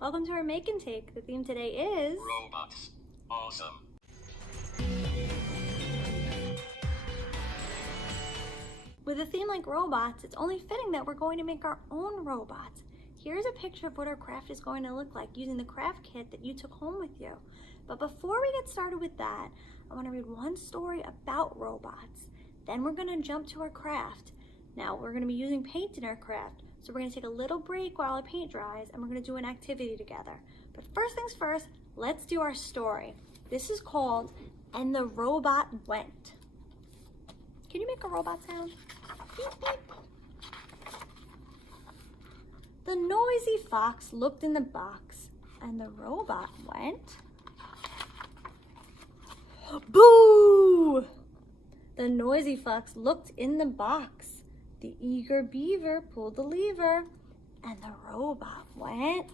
Welcome to our Make and Take. The theme today is robots. Awesome. With a theme like robots, it's only fitting that we're going to make our own robots. Here's a picture of what our craft is going to look like using the craft kit that you took home with you. But before we get started with that, I want to read one story about robots. Then we're going to jump to our craft. Now we're going to be using paint in our craft, so we're going to take a little break while our paint dries and we're going to do an activity together. But first things first, let's do our story. This is called And the Robot Went. Can you make a robot sound? Beep, beep. The noisy fox looked in the box and the robot went. Boo! The noisy fox looked in the box. The eager beaver pulled the lever and the robot went.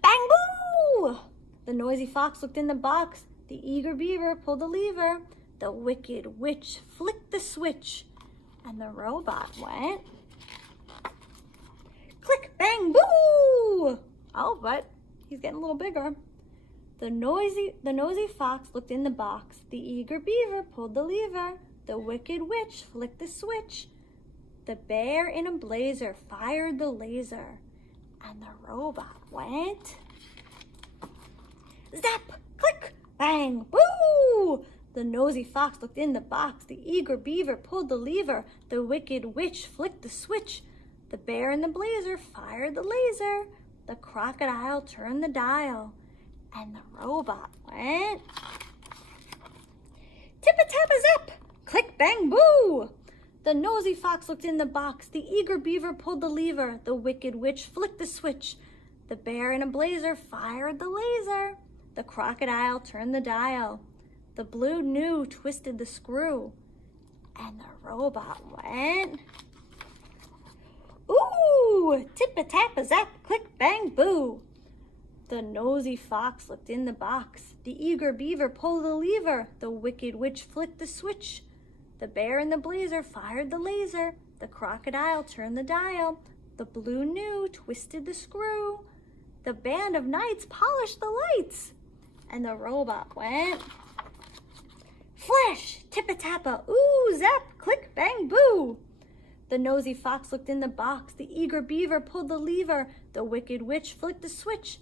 Bang boo! The noisy fox looked in the box. The eager beaver pulled the lever. The wicked witch flicked the switch and the robot went. Click, bang, boo! Oh, but he's getting a little bigger. The nosy fox looked in the box. The eager beaver pulled the lever. The wicked witch flicked the switch. The bear in a blazer fired the laser. And the robot went. Zap, click, bang, boo! The nosy fox looked in the box. The eager beaver pulled the lever. The wicked witch flicked the switch. The bear in the blazer fired the laser. The crocodile turned the dial. And the robot went. Tip-a-tap-a-zap! Click, bang, boo! The nosy fox looked in the box. The eager beaver pulled the lever. The wicked witch flicked the switch. The bear in a blazer fired the laser. The crocodile turned the dial. The blue gnu twisted the screw. And the robot went. Ooh! Tip-a-tap-a-zap! Click, bang, boo! The nosy fox looked in the box. The eager beaver pulled the lever. The wicked witch flicked the switch. The bear in the blazer fired the laser. The crocodile turned the dial. The blue gnu twisted the screw. The band of knights polished the lights. And the robot went. Flash! Tip-a-tappa! Ooh! Zap! Click! Bang! Boo! The nosy fox looked in the box. The eager beaver pulled the lever. The wicked witch flicked the switch.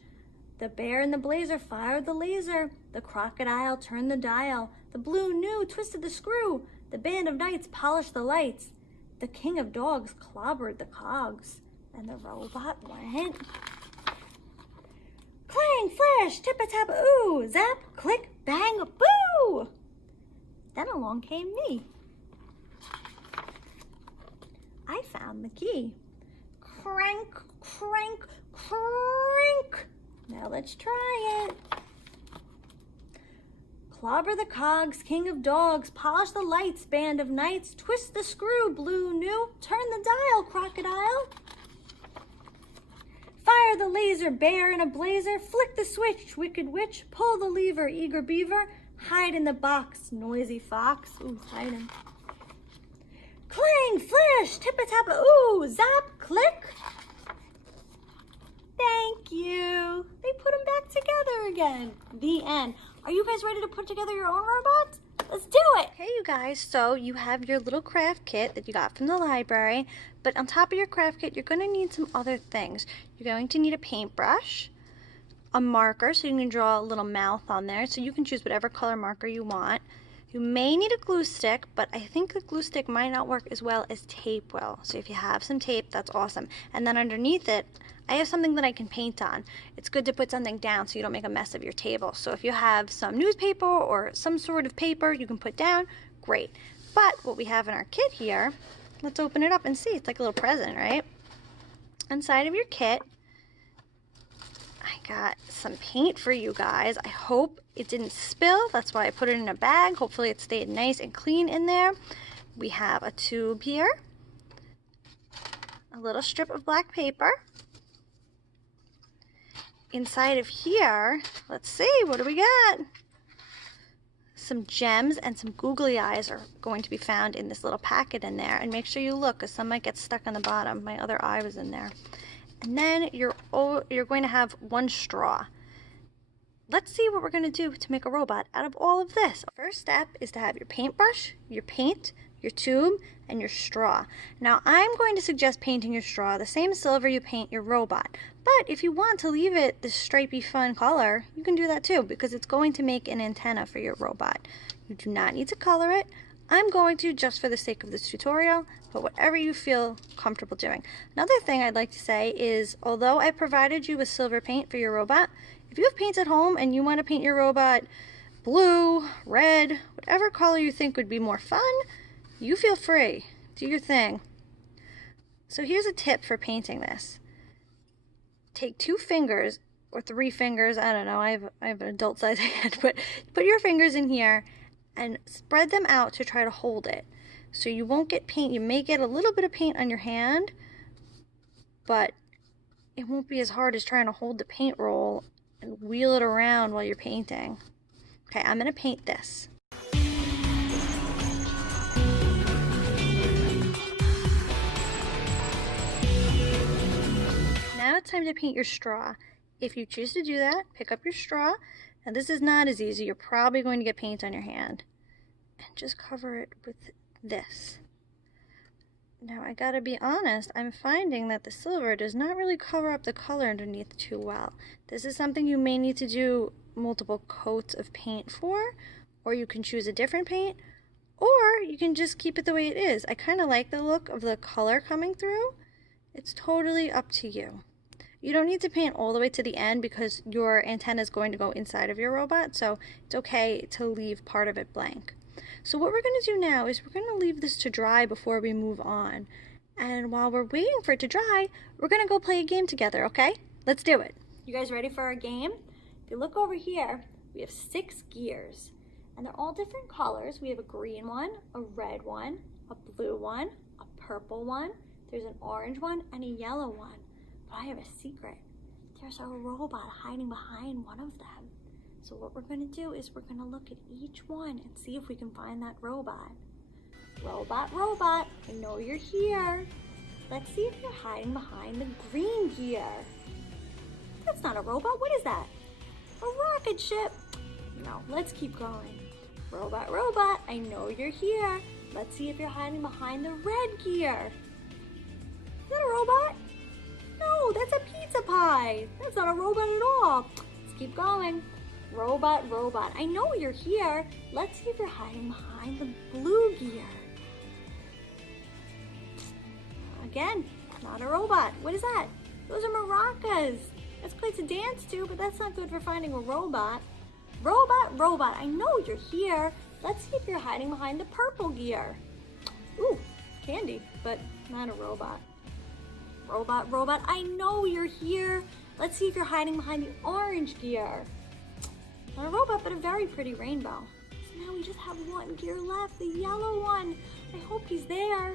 The bear in the blazer fired the laser. The crocodile turned the dial. The blue gnu twisted the screw. The band of knights polished the lights. The king of dogs clobbered the cogs. And the robot went. Clang, flash, tip-a-tap, ooh, zap, click, bang, boo! Then along came me. I found the key. Crank, crank, crank. Now let's try it. Clobber the cogs, king of dogs, polish the lights, band of knights, twist the screw, blue gnu, turn the dial, crocodile. Fire the laser, bear in a blazer, flick the switch, wicked witch, pull the lever, eager beaver, hide in the box, noisy fox, ooh, hiding. Clang, flash, tip-a-tappa, ooh, zap, click. Thank you. They put them back together again. The end. Are you guys ready to put together your own robots? Let's do it. Hey, you guys. So you have your little craft kit that you got from the library. But on top of your craft kit, you're going to need some other things. You're going to need a paintbrush, a marker so you can draw a little mouth on there. So you can choose whatever color marker you want. You may need a glue stick, but I think the glue stick might not work as well as tape will. So if you have some tape, that's awesome. And then underneath it, I have something that I can paint on. It's good to put something down so you don't make a mess of your table. So if you have some newspaper or some sort of paper you can put down, great. But what we have in our kit here, let's open it up and see. It's like a little present, right? Inside of your kit, I got some paint for you guys. I hope it didn't spill. That's why I put it in a bag. Hopefully it stayed nice and clean in there. We have a tube here, a little strip of black paper. Inside of here, let's see, what do we got? Some gems and some googly eyes are going to be found in this little packet in there. And make sure you look, because some might get stuck on the bottom. My other eye was in there. And then you're going to have one straw. Let's see what we're going to do to make a robot out of all of this. First step is to have your paintbrush, your paint, your tube, and your straw. Now I'm going to suggest painting your straw the same silver you paint your robot. But if you want to leave it this stripy fun color, you can do that too, because it's going to make an antenna for your robot. You do not need to color it. I'm going to just for the sake of this tutorial, but whatever you feel comfortable doing. Another thing I'd like to say is, although I provided you with silver paint for your robot, if you have paints at home and you want to paint your robot blue, red, whatever color you think would be more fun, you feel free. Do your thing. So here's a tip for painting this. Take 2 fingers or 3 fingers, I don't know, I have an adult size hand, but put your fingers in here and spread them out to try to hold it. So you won't get paint. You may get a little bit of paint on your hand, but it won't be as hard as trying to hold the paint roll and wheel it around while you're painting. Okay, I'm gonna paint this. Now it's time to paint your straw. If you choose to do that, pick up your straw. Now this is not as easy. You're probably going to get paint on your hand. And just cover it with this. Now I gotta be honest, I'm finding that the silver does not really cover up the color underneath too well. This is something you may need to do multiple coats of paint for, or you can choose a different paint, or you can just keep it the way it is. I kind of like the look of the color coming through. It's totally up to you. You don't need to paint all the way to the end because your antenna is going to go inside of your robot, so it's okay to leave part of it blank. So what we're going to do now is we're going to leave this to dry before we move on. And while we're waiting for it to dry, we're going to go play a game together, okay? Let's do it. You guys ready for our game? If you look over here, we have 6 gears. And they're all different colors. We have a green one, a red one, a blue one, a purple one, there's an orange one, and a yellow one. But I have a secret. There's a robot hiding behind one of them. So what we're going to do is we're going to look at each one and see if we can find that robot. Robot, robot, I know you're here. Let's see if you're hiding behind the green gear. That's not a robot. What is that? A rocket ship. No, let's keep going. Robot, robot, I know you're here. Let's see if you're hiding behind the red gear. Is that a robot? No, that's a pizza pie. That's not a robot at all. Let's keep going. Robot, robot, I know you're here. Let's see if you're hiding behind the blue gear. Again, not a robot. What is that? Those are maracas. That's great to dance to, but that's not good for finding a robot. Robot, robot, I know you're here. Let's see if you're hiding behind the purple gear. Ooh, candy, but not a robot. Robot, robot, I know you're here. Let's see if you're hiding behind the orange gear. Not a robot, but a very pretty rainbow. So now we just have one gear left, the yellow one. I hope he's there.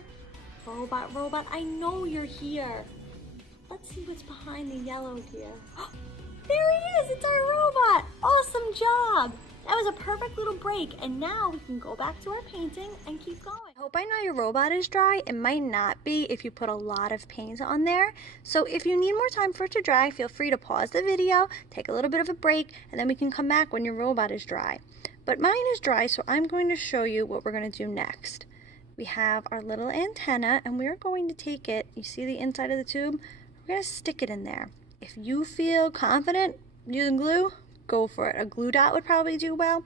Robot, robot, I know you're here. Let's see what's behind the yellow gear. There he is, it's our robot. Awesome job. That was a perfect little break, and now we can go back to our painting and keep going. I hope by now your robot is dry. It might not be if you put a lot of paint on there. So if you need more time for it to dry, feel free to pause the video, take a little bit of a break, and then we can come back when your robot is dry. But mine is dry, so I'm going to show you what we're going to do next. We have our little antenna, and we're going to take it, you see the inside of the tube? We're going to stick it in there. If you feel confident using glue, go for it. A glue dot would probably do well.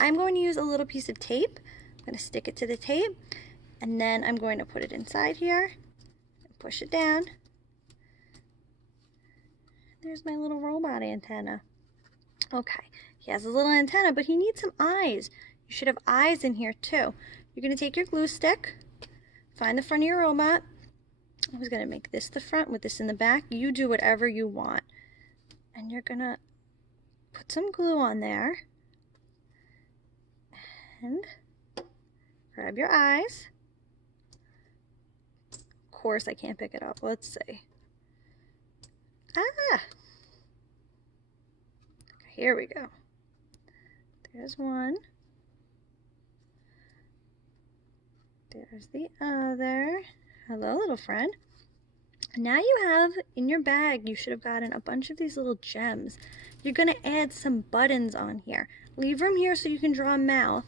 I'm going to use a little piece of tape. I'm going to stick it to the tape, and then I'm going to put it inside here and push it down. There's my little robot antenna. Okay, he has a little antenna, but he needs some eyes. You should have eyes in here too. You're going to take your glue stick, find the front of your robot. I was going to make this the front with this in the back. You do whatever you want. And you're going to put some glue on there. And grab your eyes. Of course, I can't pick it up. Let's see. Ah! Okay, here we go. There's one. There's the other. Hello, little friend. Now you have in your bag, you should have gotten a bunch of these little gems. You're going to add some buttons on here. Leave room here so you can draw a mouth,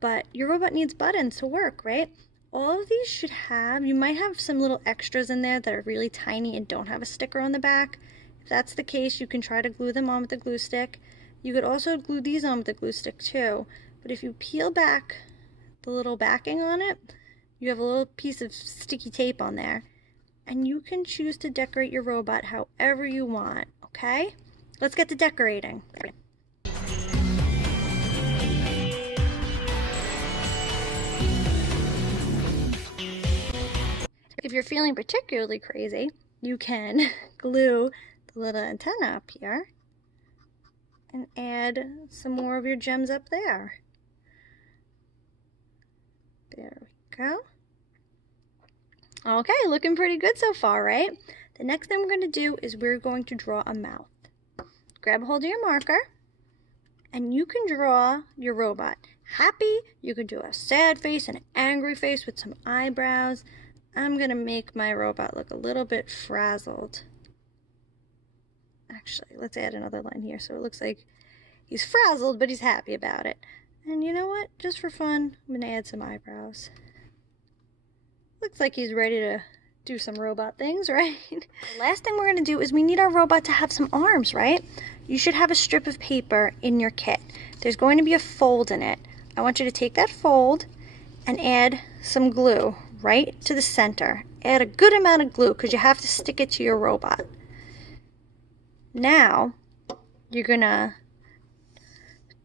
but your robot needs buttons to work, right? All of these should have, you might have some little extras in there that are really tiny and don't have a sticker on the back. If that's the case, you can try to glue them on with a glue stick. You could also glue these on with a glue stick too, but if you peel back the little backing on it, you have a little piece of sticky tape on there. And you can choose to decorate your robot however you want, okay? Let's get to decorating. If you're feeling particularly crazy, you can glue the little antenna up here and add some more of your gems up there. There we go. Okay, looking pretty good so far, right? The next thing we're going to do is we're going to draw a mouth. Grab a hold of your marker, and you can draw your robot happy. You can do a sad face and an angry face with some eyebrows. I'm going to make my robot look a little bit frazzled. Actually, let's add another line here so it looks like he's frazzled, but he's happy about it. And you know what? Just for fun, I'm going to add some eyebrows. Looks like he's ready to do some robot things, right? The last thing we're going to do is we need our robot to have some arms, right? You should have a strip of paper in your kit. There's going to be a fold in it. I want you to take that fold and add some glue right to the center. Add a good amount of glue because you have to stick it to your robot. Now, you're going to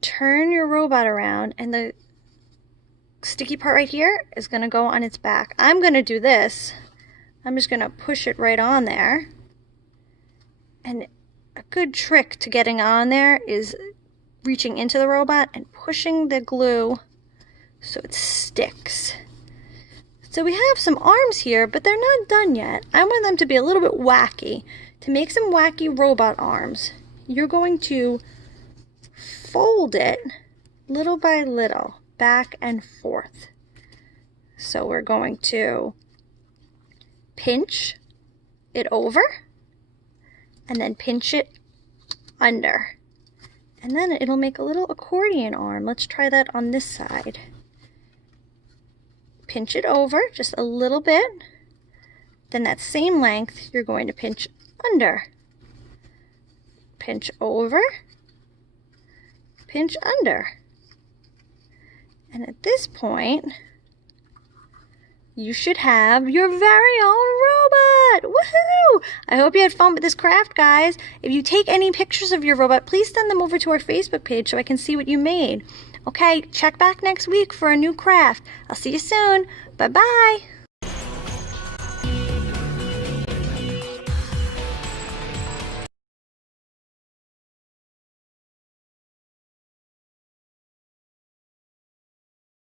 turn your robot around and the sticky part right here is going to go on its back. I'm going to do this. I'm just going to push it right on there. And a good trick to getting on there is reaching into the robot and pushing the glue so it sticks. So we have some arms here, but they're not done yet. I want them to be a little bit wacky. To make some wacky robot arms, you're going to fold it little by little, back and forth. So we're going to pinch it over and then pinch it under. And then it'll make a little accordion arm. Let's try that on this side. Pinch it over just a little bit. Then that same length you're going to pinch under. Pinch over. Pinch under. And at this point, you should have your very own robot! Woohoo! I hope you had fun with this craft, guys. If you take any pictures of your robot, please send them over to our Facebook page so I can see what you made. Okay, check back next week for a new craft. I'll see you soon. Bye-bye!